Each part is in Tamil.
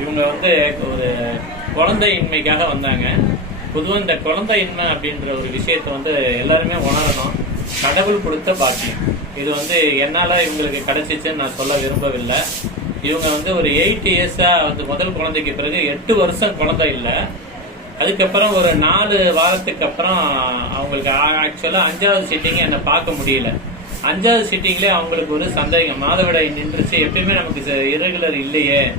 இவங்க வந்து ஒரு குழந்தையின்மைக்காக வந்தாங்க. பொதுவாக இந்த குழந்தையின்மை அப்படின்ற ஒரு விஷயத்தை வந்து எல்லாருமே உணரணும். கடவுள் கொடுத்த பாக்கியம். இது வந்து என்னால் இவங்களுக்கு கிடைச்சிச்சுன்னு நான் சொல்ல விரும்பவில்லை. இவங்க வந்து ஒரு எயிட் இயர்ஸாக வந்து முதல் குழந்தைக்கு பிறகு எட்டு வருஷம் குழந்தை இல்லை. அதுக்கப்புறம் ஒரு நாலு வாரத்துக்கு அப்புறம் அவங்களுக்கு ஆக்சுவலாக அஞ்சாவது சிட்டிங்க என்னை பார்க்க முடியல. அஞ்சாவது சிட்டிங்லேயே அவங்களுக்கு ஒரு சந்தேகம். மாதவிடாய் நின்றுச்சு. எப்பயுமே நமக்கு இரகுலர் இல்லையே.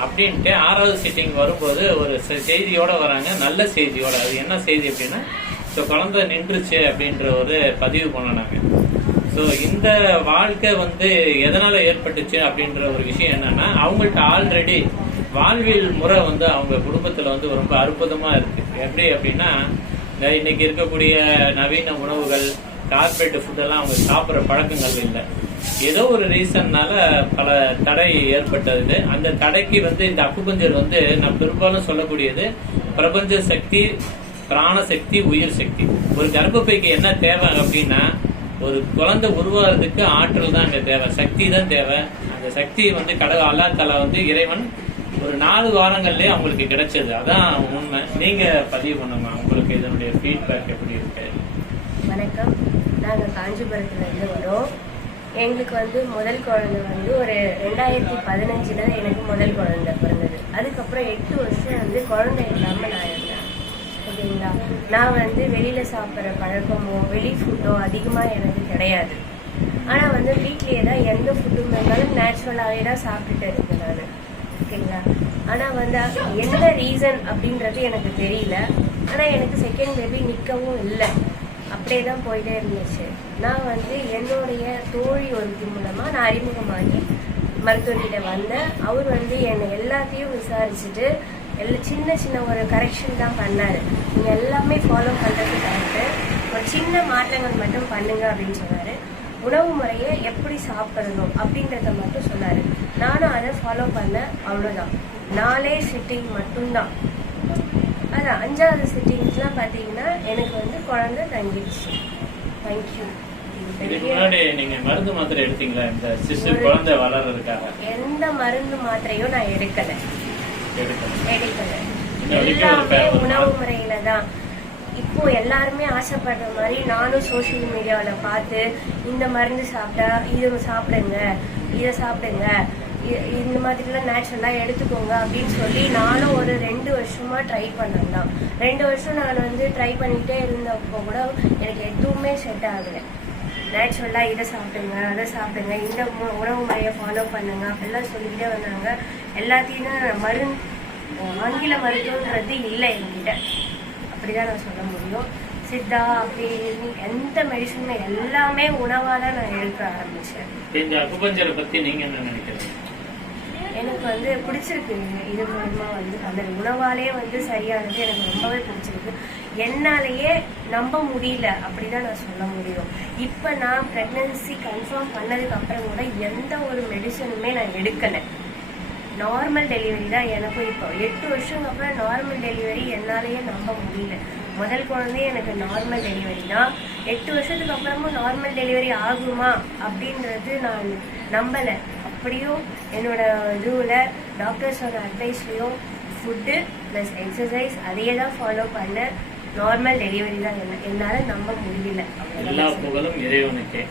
அப்படின்ட்டு ஆறாவது சிட்டிங் வரும்போது ஒரு செ- செய்தியோட வராங்க. நல்ல செய்தியோட. அது என்ன செய்தி அப்படின்னா ஸோ குழந்தை நின்றுச்சு அப்படின்ற ஒரு பதிவு பண்ணாங்க ஸோ இந்த வாழ்க்கை வந்து எதனால ஏற்பட்டுச்சு அப்படின்ற ஒரு விஷயம் என்னன்னா அவங்கள்ட்ட ஆல்ரெடி வாழ்வியல் முறை வந்து அவங்க குடும்பத்துல வந்து ரொம்ப அற்புதமா இருக்கு. எப்படி அப்படின்னா இந்த இன்னைக்கு இருக்கக்கூடிய நவீன உணவுகள் கார்பரேட் ஃபுட்டெல்லாம் அவங்க சாப்பிட்ற பழக்கங்கள் இல்லை. ஏதோ ஒரு ரீசன்னால பல தடை ஏற்பட்டது. அந்த தடைக்கு வந்து இந்த அக்குபஞ்சர் வந்து நான் பெரும்பாலும் சொல்லக்கூடியது பிரபஞ்ச சக்தி பிராணசக்தி உயிர் சக்தி. ஒரு கர்ப்பப்பைக்கு என்ன தேவை அப்படின்னா ஒரு குழந்தை உருவாகிறதுக்கு ஆற்றல் தான் அங்கே தேவை சக்தி தான் தேவை. அந்த சக்தி வந்து கடவுள் அல்லா தலா வந்து இறைவன் ஒரு நாலு வாரங்கள்லயே அவங்களுக்கு கிடைச்சது. அதான் உண்மை. நீங்க பதிவு பண்ணுங்க. உங்களுக்கு இதனுடைய ஃபீட்பேக் எப்படி இருக்கு? வணக்கம். நாங்கள் காஞ்சிபுரத்துலேருந்து வரோம். எங்களுக்கு வந்து முதல் குழந்தை வந்து ஒரு ரெண்டாயிரத்தி பதினஞ்சுல எனக்கு முதல் குழந்தை பிறந்தது. அதுக்கப்புறம் எட்டு வருஷம் வந்து குழந்தை இல்லாமல் நான் இருந்தேன். ஓகேங்களா நான் வந்து வெளியில் சாப்பிட்ற பழக்கமோ வெளி ஃபுட்டோ அதிகமாக எனக்கு கிடையாது. ஆனால் வந்து வீட்லயே தான் எந்த ஃபுட்டும் இருந்தாலும் நேச்சுரலாகவே தான் சாப்பிட்டுட்டு இருக்கேன் நான். ஓகேங்களா ஆனால் வந்து எந்த ரீசன் அப்படின்றது எனக்கு தெரியல. ஆனால் எனக்கு செகண்ட் பேபி நிற்கவும் இல்லை. அப்படியே தான் போயிட்டே இருந்துச்சு. நான் வந்து என்னுடைய தோழி ஒருத்தி மூலமாக நான் அறிமுகமாகி மருத்துவர்கிட்ட வந்தேன். அவர் வந்து என்னை எல்லாத்தையும் விசாரிச்சுட்டு எல்லாம் சின்ன சின்ன ஒரு கரெக்ஷன் தான் பண்ணார். நீங்கள் எல்லாமே ஃபாலோ பண்ணுறது கரெக்டு ஒரு சின்ன மாற்றங்கள் மட்டும் பண்ணுங்க அப்படின்னு சொன்னார். உணவு முறையை எப்படி சாப்பிடணும் அப்படின்றத மட்டும் சொன்னார். நானும் அதை ஃபாலோ பண்ணேன் அவ்வளோதான் நாலே சிட்டிங் மட்டும்தான். அதான் அஞ்சாவது சிட்டிங்ஸ்லாம் பார்த்தீங்கன்னா எனக்கு வந்து குழந்தை தங்கிடுச்சு. தேங்க்யூ மருந்து மாத்திரை எடுத்தீங்களா? இந்த சிசு குழந்தை வளர்றதுக்காக. எந்த மருந்து மாத்திரையும் நான் எடுக்கலை. எடுக்கலை. எல்லாமே உணவு முறையில தான். இப்போ எல்லாருமே ஆசைப்படுற மாதிரி நானும் சோஷியல் மீடியாவில் பார்த்து இந்த மருந்து சாப்பிட்டா இது சாப்பிடுங்க இதை சாப்பிடுங்க இந்த மாதிரிலாம் நேச்சுரலாக எடுத்துக்கோங்க அப்படின்னு சொல்லி நானும் ஒரு ரெண்டு வருஷமாக ட்ரை பண்ணேன் தான். ரெண்டு வருஷம் நான் வந்து ட்ரை பண்ணிகிட்டே இருந்தப்போ கூட எனக்கு எதுவுமே செட் ஆகலை. நேச்சுரலாக இதை சாப்பிடுங்க அதை சாப்பிடுங்க இந்த மு- உணவு முறையை ஃபாலோ பண்ணுங்க அப்படிலாம் சொல்லிக்கிட்டே வந்தாங்க. எல்லாத்தையும் மருந் மருந்து ஆங்கில மருத்துவன்றது இல்லை என்கிட்ட. அப்படிதான் நான் சொல்ல முடியும். சித்தா அப்படி இப்படின்னு எந்த மெடிசனுமே எல்லாமே உணவாக தான் நான் எடுக்க ஆரம்பித்தேன் இந்த அக்குபஞ்சரை பத்தி நீங்க என்ன நினைக்கிறீங்க? எனக்கு வந்து பிடிச்சிருக்கு. இது மூலமா வந்து அந்த உணவாலே வந்து சரியானது எனக்கு ரொம்பவே பிடிச்சிருக்கு. என்னாலேயே நம்ப முடியல அப்படிதான் நான் சொல்ல முடியும். இப்போ நான் ப்ரெக்னன்சி கன்ஃபார்ம் பண்ணதுக்கு அப்புறம் கூட எந்த ஒரு மெடிசனுமே நான் எடுக்கலை. நார்மல் டெலிவரி தான் எனக்கும் இப்போ. எட்டு வருஷம் அப்புறம் நார்மல் டெலிவரி என்னாலேயே நம்ப முடியல. முதல் குழந்தைய எனக்கு நார்மல் டெலிவரி தான். எட்டு வருஷத்துக்கு அப்புறமும் நார்மல் டெலிவரி ஆகுமா அப்படின்றது நான் நம்பலை. அப்படியும் என்னோட இதுவில் டாக்டர்ஸோட அட்வைஸ்லையும் ஃபுட்டு ப்ளஸ் எக்ஸசைஸ் அதையே தான் ஃபாலோ பண்ண நார்மல் டெலிவரி தான் என்ன என்னால் நம்ப முடியல. எல்லா புகழும் இறைவனுக்கே.